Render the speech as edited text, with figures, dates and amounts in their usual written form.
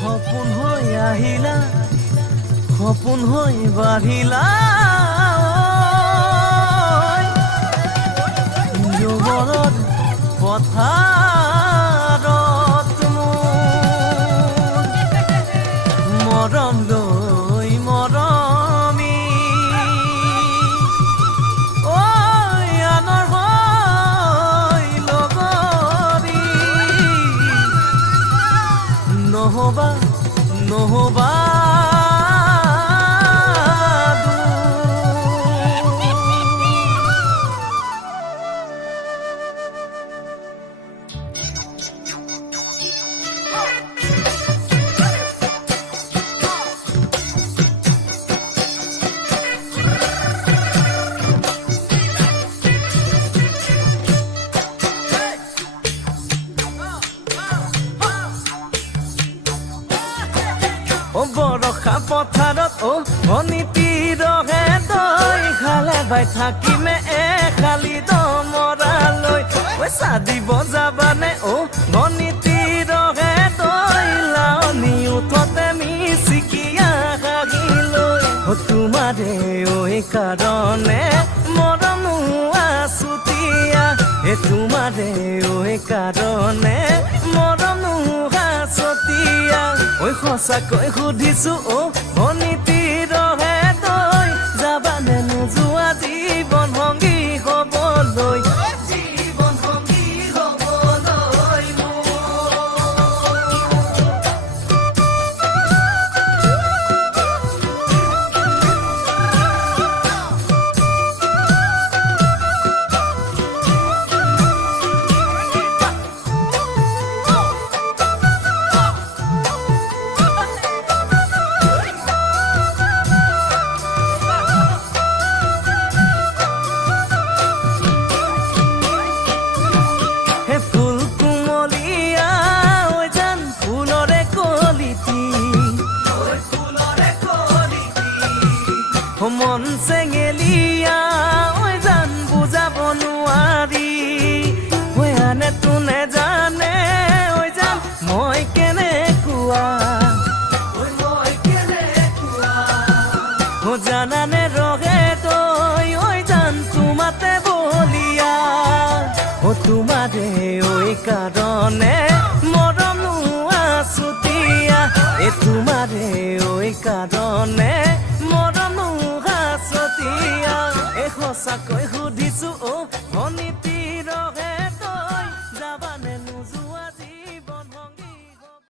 সপোন হৈ আহিলা সপোন হৈ বাঢ়িলা যুগৰত পথাৰত মৰম লৈ মৰমি আনৰ হৈ লগৰী নহবা নহবা বৰষা পথাৰত অনীতিৰহে তই খালে বাই থাকিমে খালি দমৰালৈ পইচা দিব যাবানে অনীতিৰহে তই লাৱনি উঠতে মিচিকিয়া হাগিলৈ তোমাৰে কাৰণে মৰম আছুতীয়া তোমাৰে কাৰণে মৰম আছুতীয়া সঁচাকৈ সুধিছো অনীতিৰহে তই যাবানে নোযোৱা জীৱন সংগী হ'বলৈ জীৱন সংগী হ'বলৈ মন চেঙেলিয়া জান বুজাব নোৱাৰি আনে তোনে জানে জান মই কেনেকুৱা জানানে ৰহে তই জান তোমাতে বলিয়া তোমাৰে কাৰণে মৰম আছুতীয়া তোমাৰে কাৰণে মৰম সঁচাকৈ সুধিছো অনীতি